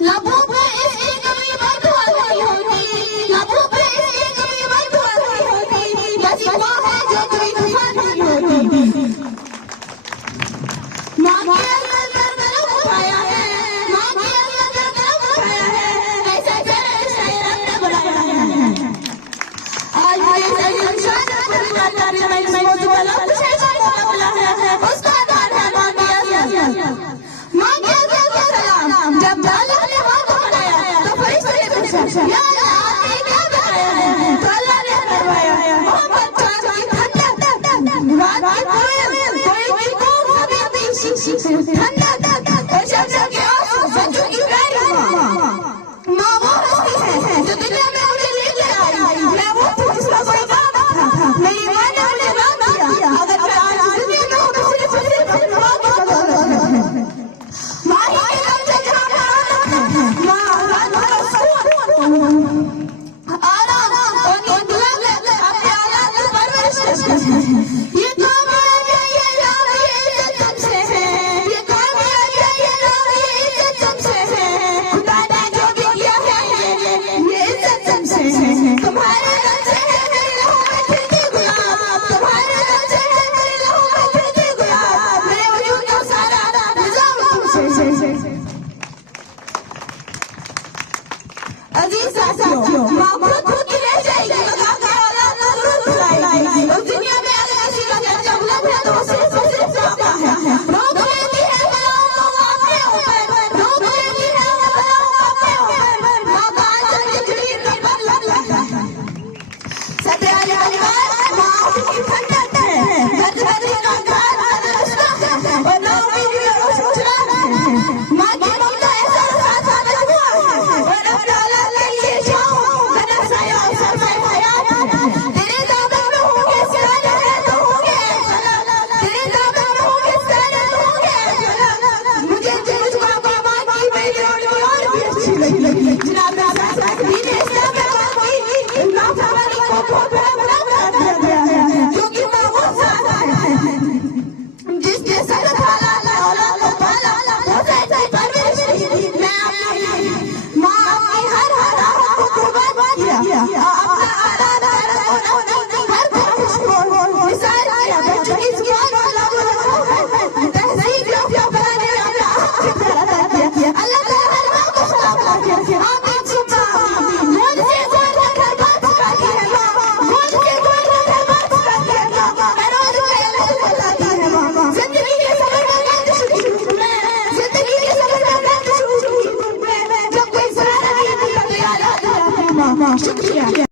लबों पे इसकी कभी बदुआ नहीं होती, लबों पे इसकी कभी बदुआ नहीं होती, बस वो है जो कोई दुआ नहीं होती। माँ के अंदर दर्द उठाया है, माँ के अंदर दर्द उठाया है, ऐसा जैसे रब ने बनाया है। आज मेरे सजन शान पर मैं मौजूदा कुछ ऐसा बोला है, उसका नाम है माँ की अज़मत। माँ के सलाम जब अल्लाह ने हाथ बढ़ाया तो फरिश्ते ने पूछा या अल्लाह आपने क्या बनाया है? तो अल्लाह ने फरमाया मोहम्मद चाँद की ठंडक, रात की कोयल की कूक हबीबी ठंडक और शमशम के आंसू बच्चों की प्यारी माँ वो हस्ती है जो दुनिया में मुझे लेके आई। मैं वो थी जिसका कोई काम था, मेरी माँ ने मुझे नाम दिया। अगर मैं आज दुनिया में हूँ तो सिर्फ माँ की बदौलत है। माँ के नाम से जहाँ माँ आराम और दुआ में अपने औलाद की परवरिश करती है। ये कामयाबी ये नाम ये इज्जत तुमसे है, ये कामयाबी ये नाम ये इज्जत तुमसे है। खुदा ने जो भी किया है ये इज्जत तुमसे है। तुम्हारे रंग से है मेरे लहू में खिलती गुलाब, तुम्हारे रंग से है मेरे लहू में खिलती गुलाब, मेरे वजूद का सारा निजाम तुमसे है। अजीज साथियों, माँ खुद की रह जाएगी मगर आपकी औलाद जरूर बुलाएगी। उस दुनिया में अगर ऐसी का जब उपलब्ध है तो वो सिर्फ आपका है। रोक लेती है बलाओं को अपने ऊपर, रोक लेती है बलाओं को अपने ऊपर। माँ का आंचल की जुड़ी पर लगता है। सबसे आगे परिवार माँ की ठंडक है, दर्द बदली का घर रास्ता है और ना उम्मीद और सोचना है। माँ की ममता ऐसा साथ हुआ है और अपना तेरे दामन में होंगे सितारे हैं तो होंगे फलक, तेरे दामन में होंगे सितारे तो होंगे फलक। मुझे मुझको माँ की मेरी और भी अच्छी लगी। जनाब दीन इस्लाम में माँ की नाफरमानी को बहुत बड़ा कर दिया गया है, क्योंकि माँ वो ज़ात है जिसने सख्त हालात में औलाद को पाला, उसे ऐसी परवरिश की। मैं अपनी माँ अपनी हर राह को कुर्बान किया, अपना आराम हर कोशिश को निसार किया। बच्चों की जुबान और लबों तहजीब याफ्ता बनाने में अपना किया। अल्लाह ताला हर माँ को सलाम किया। आमीन सुबह मुझ से कोई घर बात करती है माँ, मुझ से कोई घर बात करती है माँ। मैं रोज बताती है माँ, जिंदगी के सफर में मैं शुरू में, जिंदगी के सफर में मैं शुरू में जब कोई सराहना नहीं करती है माँ। शुक्रिया।